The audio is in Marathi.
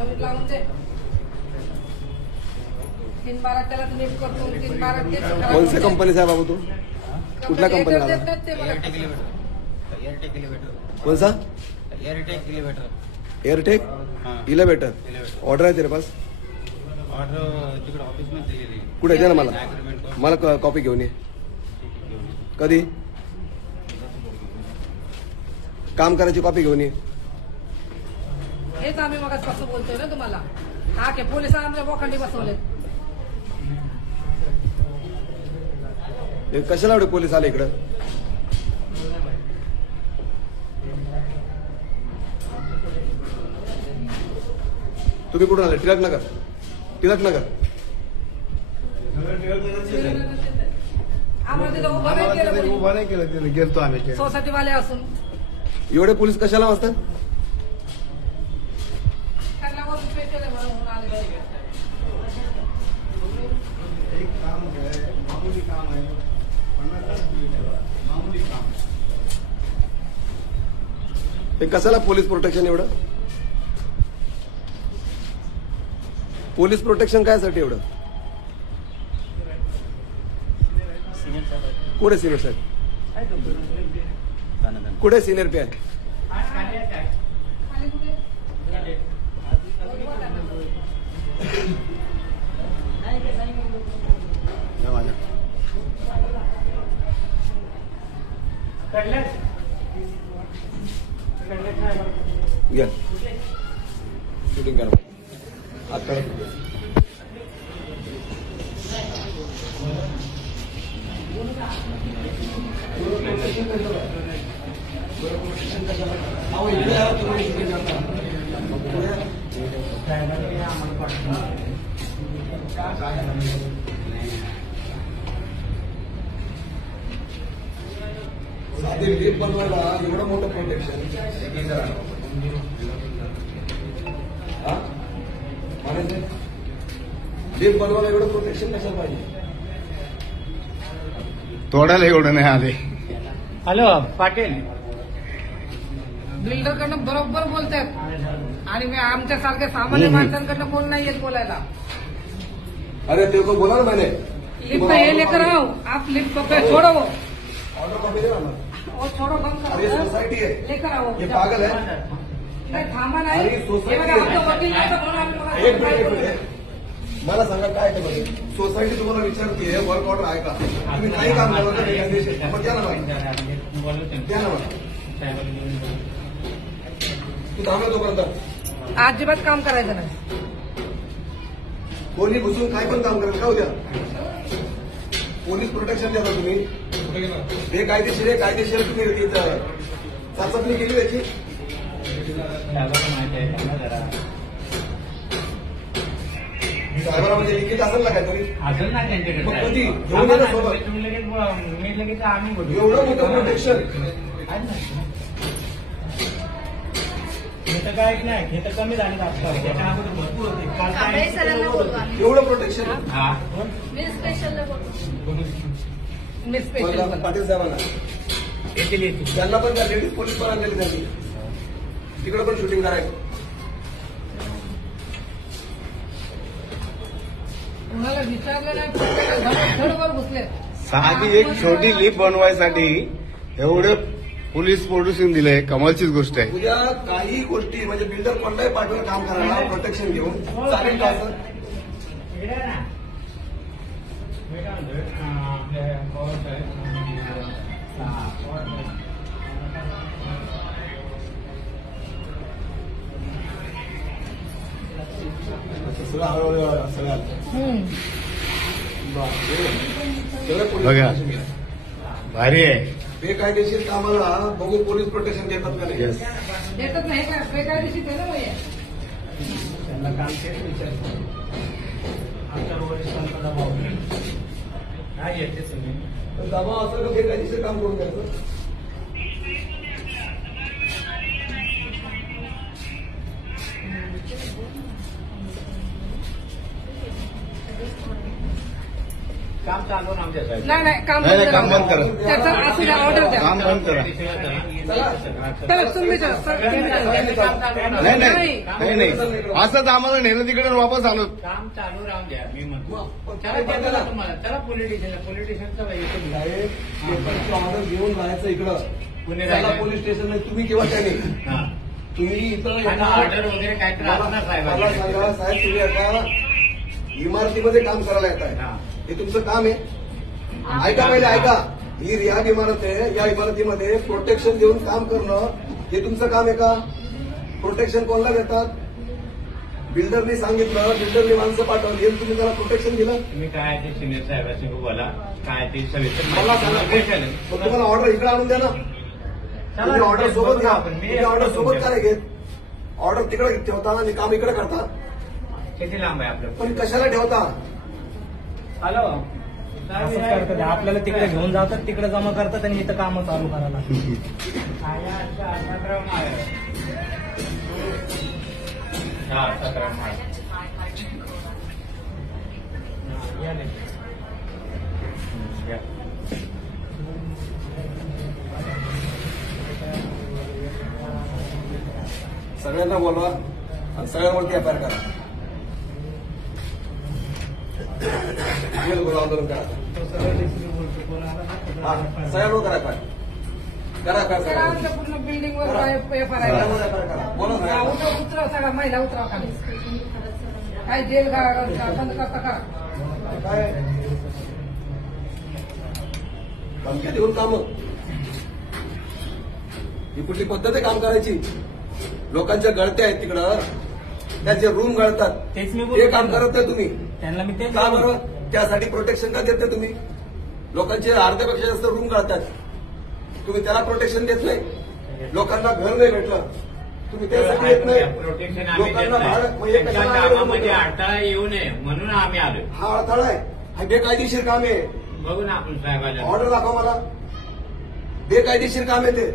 नवीन लावून दे. 3-12 त्याला नीट करतो. 3-12 कोणत्या कंपनीचा आहे बाबू तू? कुठल्या कंपनीला? कौन सा? Airtech elevator. ऑर्डर आहे तेरे पास? ऑर्डर तिकडे ऑफिस मध्ये दिलेली. कुठे दे ना मला कॉपी घेऊन ये. कधी काम करायची कॉपी घेऊन ये. हेच आम्ही मग कसं बोलतोय ना तुम्हाला. हा के पोलिस आमच्या बोखंडी बसवलेत. कशाला एवढे पोलीस आले इकडं? तुम्ही कुठून आले? टिळकनगर. आम्हाला तिथं उभं नाही केलं. गेलतो आम्ही. सोसायटीवाले असून एवढे पोलीस कशाला वाजतात? त्यांना वरून पे केलं म्हणून आले. एक काम आहे, मामूली काम आहे. 50 मामूली काम. हे कशाला पोलीस प्रोटेक्शन एवढं? पोलीस प्रोटेक्शन कायसाठी एवढं? कुठे सिनियर साहेब? कुठे सिनियर पे आहे? घ्या शूटिंग करा. आता साधे लीप बनवायला एवढं मोठं प्रोटेक्शन. लीप बनवायला एवढं प्रोटेक्शन कशाला पाहिजे? तोडायला एवढं नाही आले. हॅलो पाटील. बिल्डरकडनं बरोबर बोलतात आणि मी आमच्यासारख्या सामान्य माणसांकडनं कोण नाही येत बोलायला. अरे तेरे को बोला ना मैंने. लिफ्ट ये लेकर आओ. आप लिफ्ट पे छोड़ो. वो ऑर्डर कॉपी दे ना. वो छोड़ो बंद अरे करो. सोसायटी है. लेकर आओ. ये पागल है. नाही थांबा नाही. अरे सोसायटी आहे. आमचं वकील नाही तर म्हणून आम्ही एक मिनिट. मला सांगा काय ते बघा. सोसायटी तुम्हाला विचारते वर्क ऑर्डर आहे का? तुम्ही काही काम करत नाही कायदेशीर. मग द्या ना मला. द्या ना मला. तू थांबला तोपर्यंत अजिबात काम करायचं नाही. कोणी घुसून काय पण काम करेल का उद्या? पोलीस प्रोटेक्शन देता तुम्ही. बेकायदेशीर आहे कायदेशीर तुम्ही चाचपणी केली त्याची. साहेबांना म्हणजे लिखित असेल ना काहीतरी. असेल ना त्यांच्याकडे. मग कधी घेऊन येणं सोबत. मी लगेच आम्ही बोलू. एवढं मोठं प्रोटेक्शन. हे तर काय नाही. हे तर कमी झाले आजकाल. त्याच्या अगोदर भरपूर होते. काल काय एवढं प्रोटेक्शन. हा मी स्पेशल मी स्पेशल पाटील साहेबांना त्यांना पण त्या लेडीज पोलीस पण आणलेली त्यांनी. तिकडे पण शूटिंग करायचं. कुणाला विचारलं नाही. घडवर घुसले. साधी एक छोटी लिप बनवायसाठी एवढे पोलीस प्रोटेक्शन दिलंय. कमालचीच गोष्ट आहे. उद्या काही गोष्टी म्हणजे बिल्डर कोणताही पाठवलं काम करायला प्रोटेक्शन घेऊन चालेल का असं? सगळं हळूहळू सगळं बघा भारी आहे. बेकायदेशीर कामाला बघून पोलीस प्रोटेक्शन देतात का नाही? देतच नाही का? बेकायदेशीर आहे ना मग हे. त्यांना काम केलं विचारतो. आमच्या वरिष्ठांचा दबाव नाही येते तुम्ही. दबाव असं का बेकायदेशीर काम करून द्यायचं? काम चालू ना काम द्या साहेब. नाही काम नाही, बंद काम बंद करा. करा. त्याचा असू द्या ऑर्डर द्या. काम बंद करा. चला तुम्ही जा, सर, तुम्ही जा. नाही नाही नाही असंच आम्हाला नेलं तिकडे आणि वापस आलो. काम चालू राहून द्या मी म्हणतो. चला देतो ना तुम्हाला. चला पोलीस स्टेशनला. पोलीस स्टेशनचा साहेब, पेपरची ऑर्डर घेऊन जायचं इकडं पुणे त्याला राहिलं. पोलीस स्टेशनला तुम्ही किंवा त्याने हा. तुम्ही इथं त्यांना ऑर्डर वगैरे काय त्रास मला साहेब. सांगा साहेब, तुम्ही आता इमारतीमध्ये काम करायला येत आहे. हा. हे तुमचं काम आहे. ऐका पहिले ऐका. ही रिहाब इमारत आहे. या इमारतीमध्ये प्रोटेक्शन देऊन काम करणं हे तुमचं काम आहे का? प्रोटेक्शन कोणाला देतात? बिल्डरनी सांगितलं, बिल्डरनी माणसं पाठवली आणि तुम्ही त्याला प्रोटेक्शन दिलं. तुम्ही काय ते सिनियर साहेबांशी बोला. काय ते सविस्तर मला सांगा, मग तुम्हाला ऑर्डर इकडे आणून द्या ना. तुम्ही ऑर्डर सोबत घ्या. तुम्ही ऑर्डर सोबत काय घेत? ऑर्डर तिकडे ठेवता आणि काम इकडे करता. किती लांब आहे आपलं? पण कशाला ठेवता? हॅलो. असंच करतात. आपल्याला तिकडे घेऊन जातात, तिकडे जमा करतात आणि इथं कामं चालू करायला. हा 17 माळ. या नाही. या. सगळ्यांना बोलवा आणि सगळ्यांवरती एफआयआर करा. आंदोलन करा. हा, सगळ्यांवर करा एफआयआर. करा सगळं करा आमच्या पूर्ण बिल्डिंगवर पेपर सगळ्यांवर आहे. एफआयआर करा. बोला ना. उतरव सगळ्या महिला उतराव खाली. काय जेल बंद करता का? काय धमक्या देऊन काम? ही कुठली पद्धत आहे काम करायची? लोकांच्या गळत्या आहेत तिकडं, त्यांचे रूम गळतात. तेच मी ते काम करत नाही तुम्ही. त्यांना मी तेच का बरं? त्यासाठी प्रोटेक्शन का देत नाही तुम्ही? लोकांचे अर्ध्यापेक्षा जास्त रूम गळतात, तुम्ही त्याला प्रोटेक्शन देत नाही. लोकांना घर नाही भेटलं, तुम्ही त्यासाठी देत नाही. प्रोटेक्शन आम्ही देत लोकांना भाडं नाही. म्हणजे त्यांच्या कशाला आले कामामध्ये तुम्ही? अडथळा येऊ नये म्हणून आम्ही आलो. हा अडथळा आहे. हा बेकायदेशीर काम आहे. बघू ना आपण साहेबांना. ऑर्डर दाखवा मला. बेकायदेशीर काम आहे ते.